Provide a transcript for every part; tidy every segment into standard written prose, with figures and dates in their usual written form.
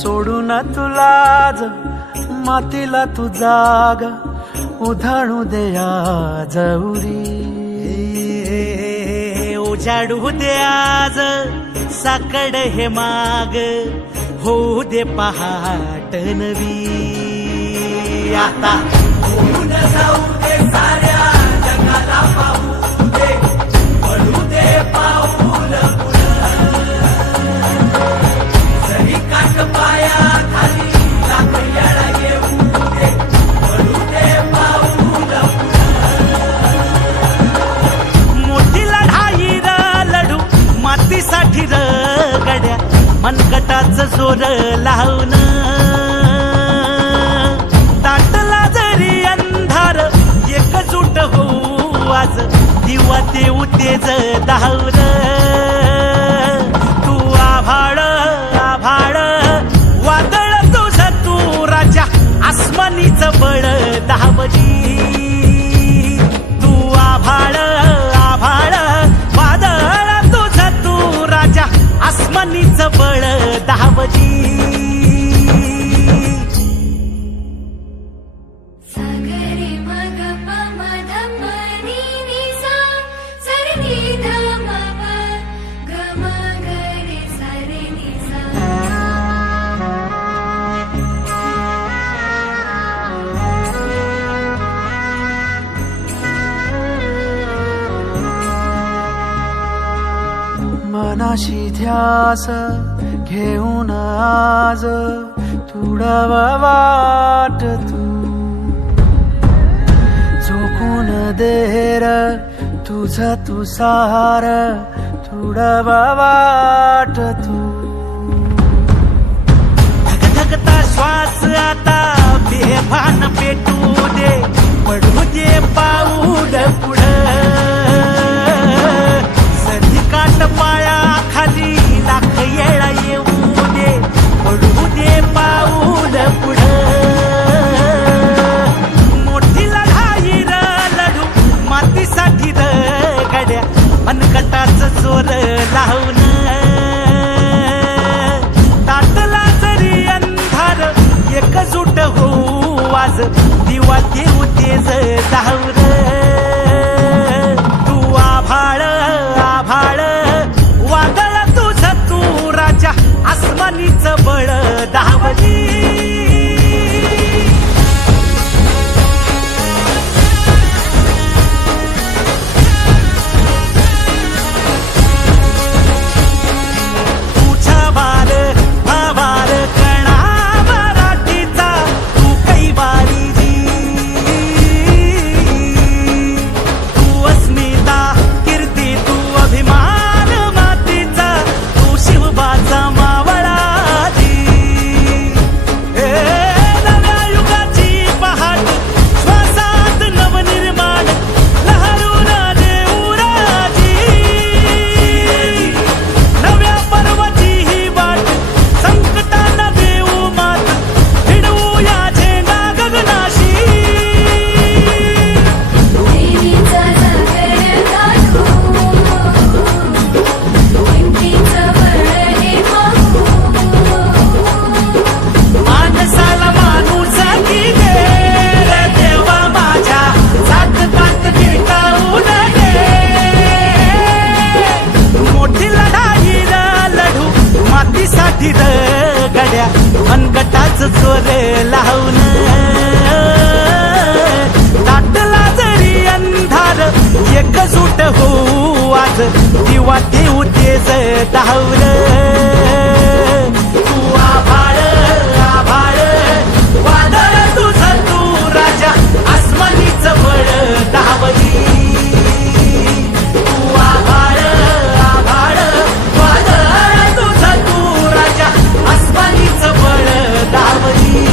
सोडून तुलाज मातीला तू जाग उधाणू दे आज उरी. उजाडू दे आज साकड हे माग होऊ दे पहाट नवी. आता होऊन जाऊ दे साऱ्या जगाला पाहू दे पडू दे पाऊल जरी काट पाया खाली लाख येळा येऊ दे पडू दे पाऊल. मोठी लढाई र लढू मातीसाठी र गड्या मनगटाचं जोर लावून. ताटला जरी अंधार एकजूट होऊ आज दिवा देऊ तेज धावर. तू आभाळ आभाळ वादळ तुझं तू राजा आसमानीचं बळ धावजी. तू आभाळ आभाळ वादळ तुझं तू राजा आसमानीचं बळ धावजी. मनाशी ध्यास घेऊन आज तुडवा वाट तू झोकून देर तुझं तू सार तुडवा वाट तू. धगधगता श्वास आता बेभान पेटू दे पडू दे पाऊल पुढं. सधी काट पाया खाली लाख येळा येऊ दे पडू दे पाऊल पुढं. मोठी लढाई र लढू मातीसाठी र गड्या मनगटाचं जोर लावून. ताटला जरी अंधार एकजूट होऊ आज दिवा देऊ तेज धावर. तू आभाळ आभाळ वादळ तुझं तू राजा आसमानीचं बळ धावली. गड्या मनगटाचं जोर लावून. ताटला जरी अंधार एकजूट होऊ आज दिवा देऊ तेज धावर. तू आभाळ आभाळ वादळ तुझं तू राजा आसमानीचं बळ धावली. तू आभाळ आभाळ वादळ तुझं तू राजा आसमानीचं बळ धावली.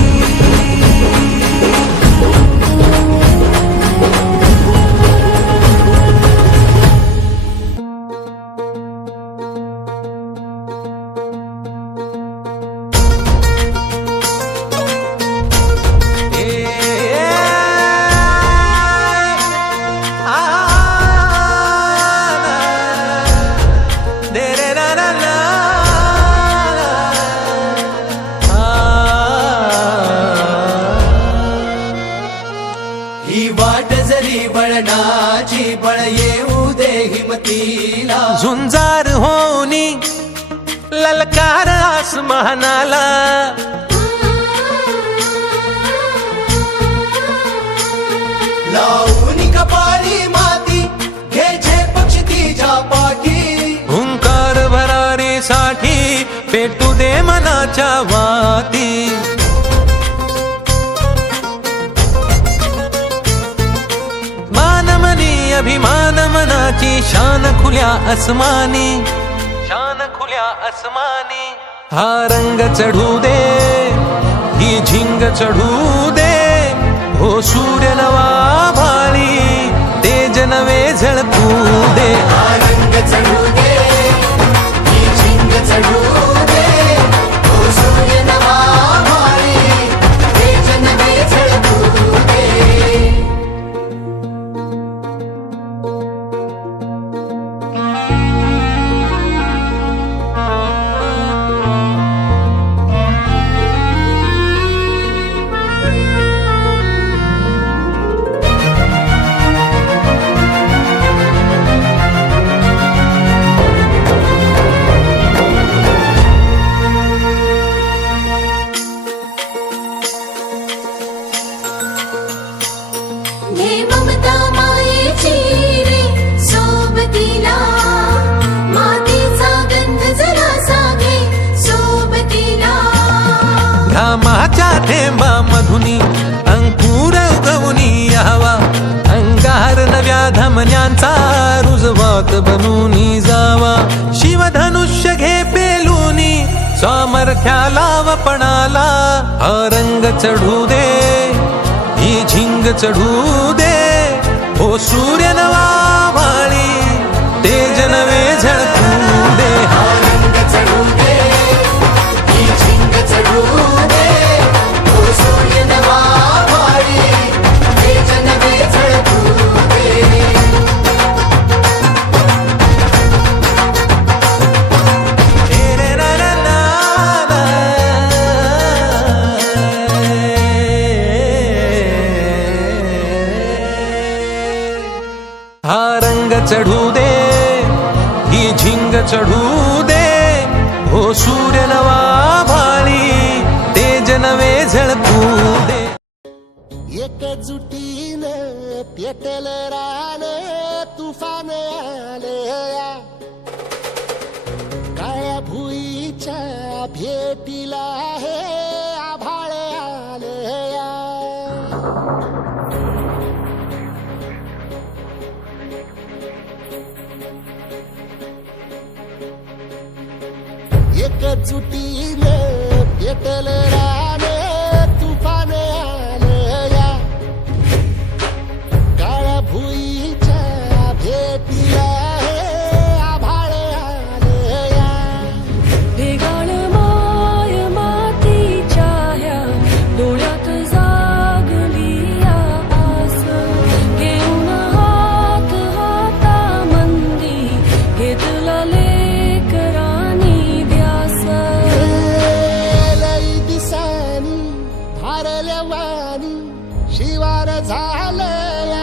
वाट जरी वळणाची बळ येऊ दे हिमतीला झुंजार होनी ललकार आसमानाला लावून कपाळी माती घ्यायचे पक्षी तिच्या पाठी हुंकार भरारीसाठी पेटू दे मनाच्या वाती मानमनी अभिमान मनाची शान खुल्या आसमानी शान खुल्या आसमानी हा रंग चढू दे ही झिंग चढू दे हो सूर्य नवा भाळी तेज नवे झळकू दे रंग चढू दे ही झिंग चढू दे ओ सूर्य नवा भाळी तेज नवे झळकू दे हे ममता मायेची रे सोबतीला मातीचा गंध जरासा घे सोबतीला घामाच्या थेंबा मधुनी अंकुर उगवूनी यावा अंगार नव्या धमन्यांचा रुजवात बनूनी जावा शिवधनुष्य घे पेलूनी सामर्थ्याला वपणाला हा रंग चढू दे ही झिंग चढू दे हो सूर्य नवा भाळी तेज नवे झळकू दे रंग चढू दे ही झिंग चढू दे ओ सूर्य नवा भाळी तेज नवे झळकू दे हा रंग चढू दे ही झिंग चढू दे हो सूर्य नवा भाळी तेज नवे झळकू दे एकजुटीनं पेटल रान तुफान आले या काळ्या भुईच्या भेटीला हे आभाळ आले या एकजुटीनं पेटल रान तुफान आलं या काळ्या भुईच्या भेटीला हे आभाळ आलं या भेगाळ माय मातीच्या ह्या डोळ्यात जागली या आस घेऊन हात हातामंदी घेतला लेकरांनी ध्यास लई दिसानी भारल्या वाणी शिवार झालं